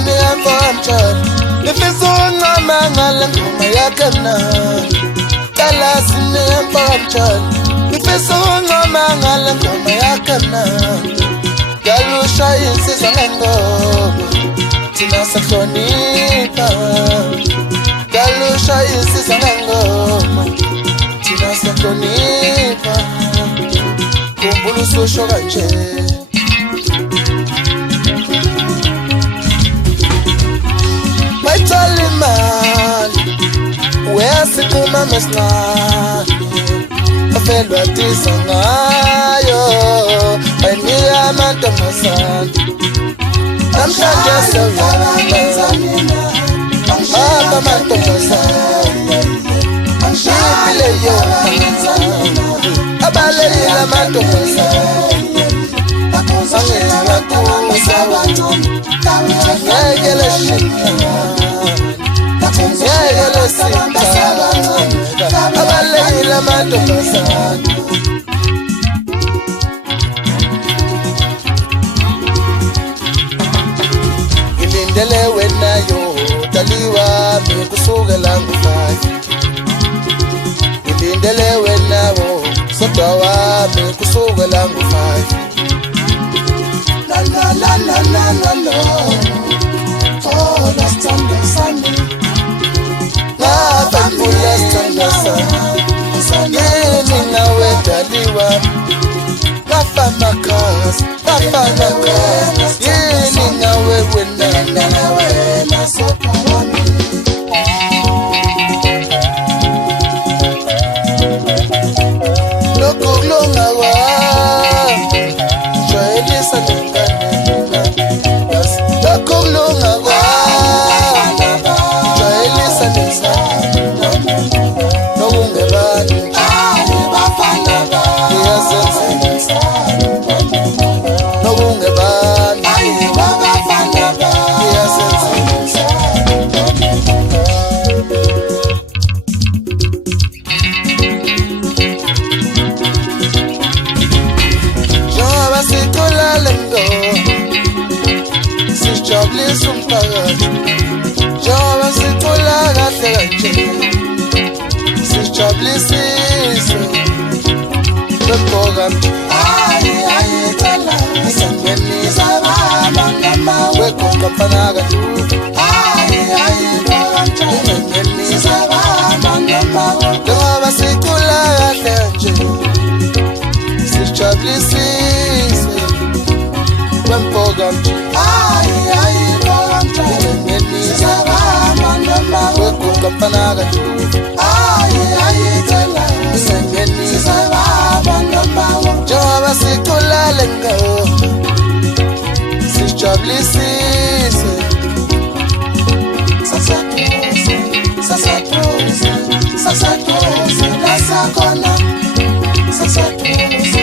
simiyamvamtshana nifisungama ngale ngoma yakamnandi Kala simiyamvamtshana nifisungama ngale ngoma yakamnandi Galushaya insizwa ngengoma Thina sahlonipha Galushaya insizwa ngengoma Thina sahlonipha Khumbula ususho kanje Bayithola imali Uyasiquma masincane Afelwa tisa ngayo Bayinika amantombazane Namhlanje sewuyabona Apha amantombazane Impilo yona Abalekile amantombazane Angithi kakhulu Ngeke leshika Ngeke lesika Abalekile amantombazane Ngilindele wena yo Daliwa mi kusukela ngo-5 Ngilindele wena wo Sodwa wami kusukela ngo-5 La la la la la la la Oh lasithanda sami Ngabambula sithanda sami Yini nawe Daliwa Ngafa makhasi Yini nawe wena Sodwa wami Lokhu kulunga kwami Jwayelisa nengane Lokhu kulunga kwami Jwayelisa nengane Nokungebani Ngiyazenzela Nokungebani Ngiyazenzela Njengoba sikhulale Sijabulisa umphakathi Njengoba sikhula kahle kanje Sijabulisise Begqoka ayithala Ngisengenisa Wegoqa mfana kaduka ayigqoka njalo Ngisengenisa Njengoba sikhula kahle kanje Sijabulisise Wempoka ayigqoka njalo Ngisengenisa Wegoqa mfana kaduka ayithala Ngisengenisa Njengoba sikhulale Sijabulisise Sasaduze La sakhona Sasaduze